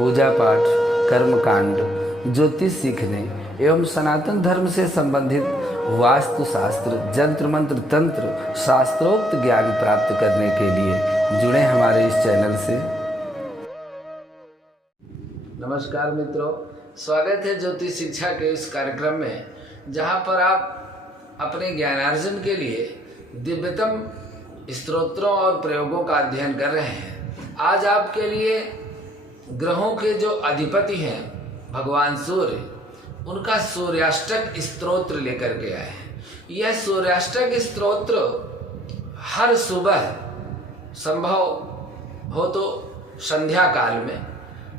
पूजा पाठ, कर्मकांड, ज्योतिष सीखने एवं सनातन धर्म से संबंधित वास्तु शास्त्र, जंत्र मंत्र, तंत्र, शास्त्रोक्त ज्ञान प्राप्त करने के लिए जुड़े हमारे इस चैनल से। नमस्कार मित्रों, स्वागत है ज्योतिष शिक्षा के इस कार्यक्रम में, जहां पर आप अपने ज्ञानार्जन के लिए दिव्यतम स्तोत्रों और प्रयोगों का अध्ययन कर रहे हैं। आज आपके लिए ग्रहों के जो अधिपति हैं भगवान सूर्य, उनका सूर्याष्टक स्तोत्र लेकर के आए हैं। यह सूर्याष्टक स्तोत्र हर सुबह संभव हो तो संध्या काल में,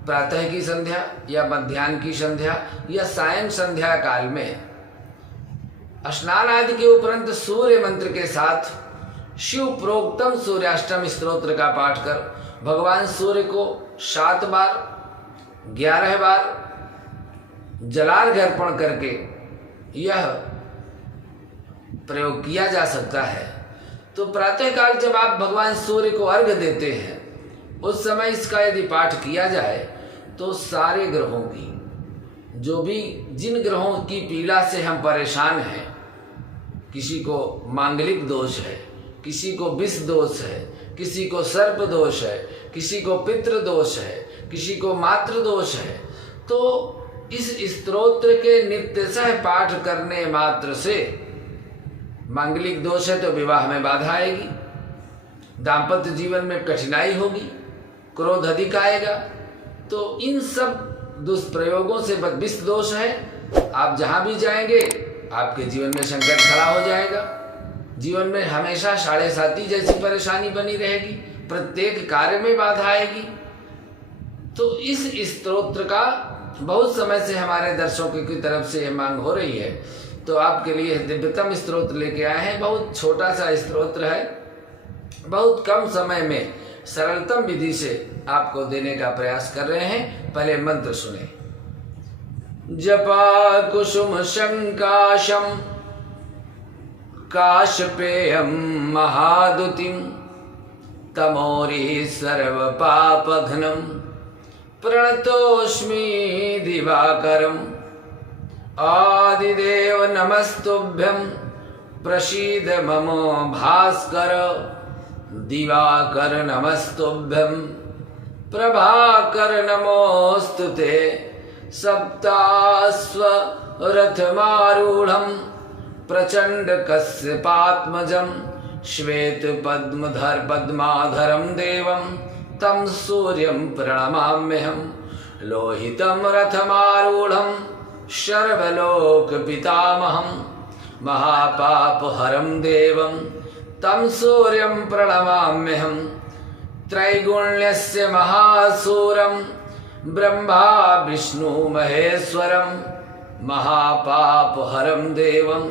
प्रातः की संध्या या मध्याह्न की संध्या या सायं संध्या काल में स्नान आदि के उपरांत सूर्य मंत्र के साथ शिव प्रोक्तम सूर्याष्टम स्तोत्र का पाठ कर भगवान सूर्य को 7 बार 11 बार जलार्घ अर्पण करके यह प्रयोग किया जा सकता है। तो प्रातः काल जब आप भगवान सूर्य को अर्घ्य देते हैं, उस समय इसका यदि पाठ किया जाए तो सारे ग्रहों की, जो भी जिन ग्रहों की पीड़ा से हम परेशान हैं, किसी को मांगलिक दोष है, किसी को विष दोष है, किसी को सर्प दोष है, किसी को पितृ दोष है, किसी को मातृ दोष है, तो इस स्तोत्र के नित्यशः पाठ करने मात्र से, मांगलिक दोष है तो विवाह में बाधा आएगी, दाम्पत्य जीवन में कठिनाई होगी, क्रोध अधिक आएगा। तो इन सब दुष्प्रयोगों से विष दोष है, आप जहां भी जाएंगे आपके जीवन में संकट खड़ा हो जाएगा। जीवन में हमेशा 7.5 जैसी परेशानी बनी रहेगी, प्रत्येक कार्य में बाधा आएगी। तो इस स्तोत्र का बहुत समय से हमारे दर्शकों की तरफ से यह मांग हो रही है, तो आपके लिए दिव्यतम स्तोत्र लेके आए हैं। बहुत छोटा सा स्तोत्र है, बहुत कम समय में सरलतम विधि से आपको देने का प्रयास कर रहे हैं। पहले मंत्र सुने। जपा कुसुम संकाशम काशपेयम महादुतिम तमोरि सर्व पापघ्नम प्रणतोस्मि दिवाकरम आदिदेव नमस्तुभ्यं प्रसीद मम भास्कर दिवाकर नमस्तुभ्यं प्रभाकर नमोस्तुते सप्तास्व रथमारूढ़ं प्रचंड कश्यपात्मजं श्वेत पद्मधर पद्माधरं देवं तम सूर्यं प्रणमाम्यहं लोहितं रथमारूढ़ं सर्वलोक पितामहं महापापहरं देवं तम सूर्यं प्रणमाम्यहं त्रैगुण्यस्य महासूरं ब्रह्मा विष्णु महेश्वरं महापापहरं देवं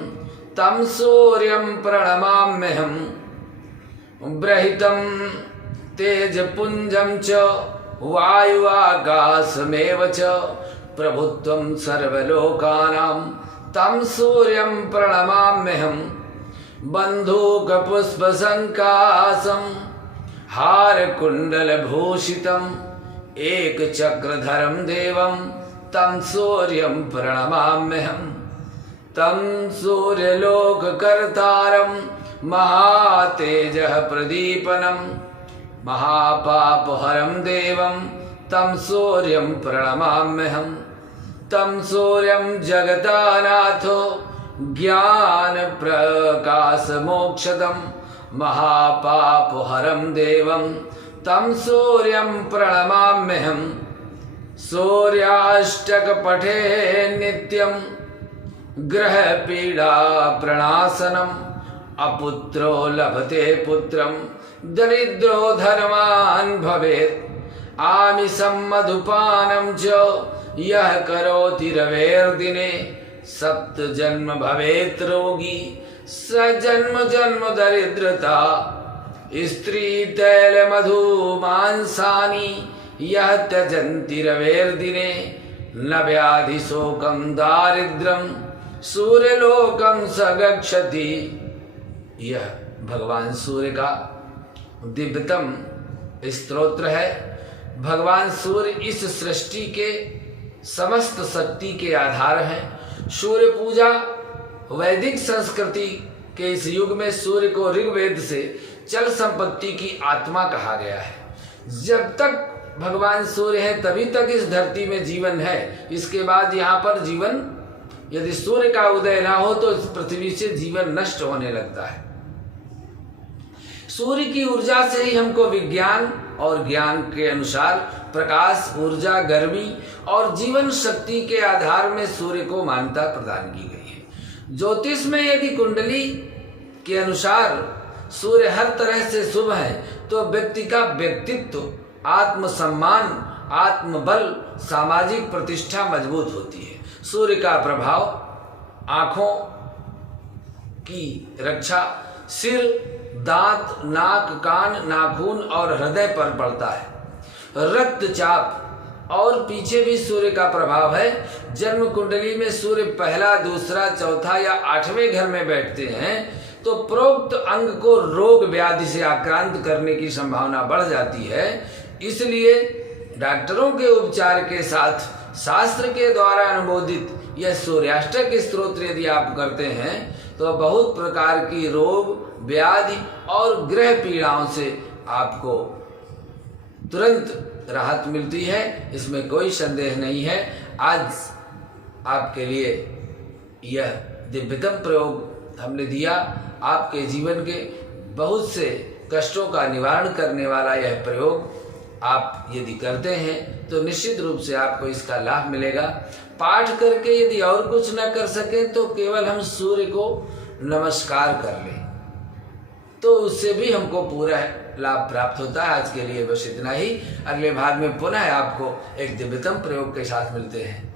तम सूर्यं प्रणमाम्यहं ब्रहितं तेजपुंजं च वायुवाकाशमेव च प्रभुत्वं सर्वलोकानां तं सूर्यं प्रणमाम्यहं बन्धूकपुष्पसङ्काशं हारकुण्डलभूषितम् एकचक्रधरं देवं तं सूर्यं प्रणमाम्यहं तं सूर्यलोककर्तारं महातेजः प्रदीपनं महापापहरं देवं तं सूर्यं प्रणमाम्यहं तं सूर्यं जगतानाथो ज्ञानप्रकाशमोक्षदं महापापहरं देवं तं सूर्यं प्रणमाम्यहं सूर्याष्टक पठे नित्यं ग्रहपीडा प्रणाशनम् अपुत्रो लभते पुत्रं दरिद्रो धनवान् भवेत् आमिषं मधुपानं च यः करोति रवेर्दिने सप्त जन्म भवेत् रोगी स जन्म जन्म दरिद्रता स्त्री तैल मधु मांसानि यः त्यजन्ति रवेर्दिने न व्याधि शोकं दारिद्र्यं सूर्यलोकं स गच्छति। यह भगवान सूर्य का दिव्यतम स्तोत्र है। भगवान सूर्य इस सृष्टि के समस्त शक्ति के आधार हैं। सूर्य पूजा वैदिक संस्कृति के इस युग में सूर्य को ऋग्वेद से चल संपत्ति की आत्मा कहा गया है। जब तक भगवान सूर्य है तभी तक इस धरती में जीवन है। इसके बाद यहाँ पर जीवन, यदि सूर्य का उदय ना हो तो इस पृथ्वी से जीवन नष्ट होने लगता है। सूर्य की ऊर्जा से ही हमको विज्ञान और ज्ञान के अनुसार प्रकाश, ऊर्जा, गर्मी और जीवन शक्ति के आधार में सूर्य को मान्यता प्रदान की गई है। ज्योतिष में यदि कुंडली के अनुसार सूर्य हर तरह से शुभ है तो व्यक्ति का व्यक्तित्व, आत्मसम्मान, आत्मबल, सामाजिक प्रतिष्ठा मजबूत होती है। सूर्य का प्रभाव आँखों की रक्षा, सिर, दांत, नाक, कान, नाखून और हृदय पर पड़ता है। रक्तचाप और पीछे भी सूर्य का प्रभाव है। जन्म कुंडली में सूर्य पहला, दूसरा, चौथा या 8वें घर में बैठते हैं तो प्रोक्त अंग को रोग व्याधि से आक्रांत करने की संभावना बढ़ जाती है। इसलिए डॉक्टरों के उपचार के साथ शास्त्र के द्वारा अनुमोदित यह सूर्याष्टक स्तोत्र यदि आप करते हैं तो बहुत प्रकार की रोग, व्याधि और ग्रह पीड़ाओं से आपको तुरंत राहत मिलती है। इसमें कोई संदेह नहीं है। आज आपके लिए यह दिव्यतम प्रयोग हमने दिया। आपके जीवन के बहुत से कष्टों का निवारण करने वाला यह प्रयोग आप यदि करते हैं तो निश्चित रूप से आपको इसका लाभ मिलेगा। पाठ करके यदि और कुछ न कर सकें तो केवल हम सूर्य को नमस्कार कर लें तो उससे भी हमको पूरा लाभ प्राप्त होता है। आज के लिए बस इतना ही। अगले भाग में पुनः आपको एक दिव्यतम प्रयोग के साथ मिलते हैं।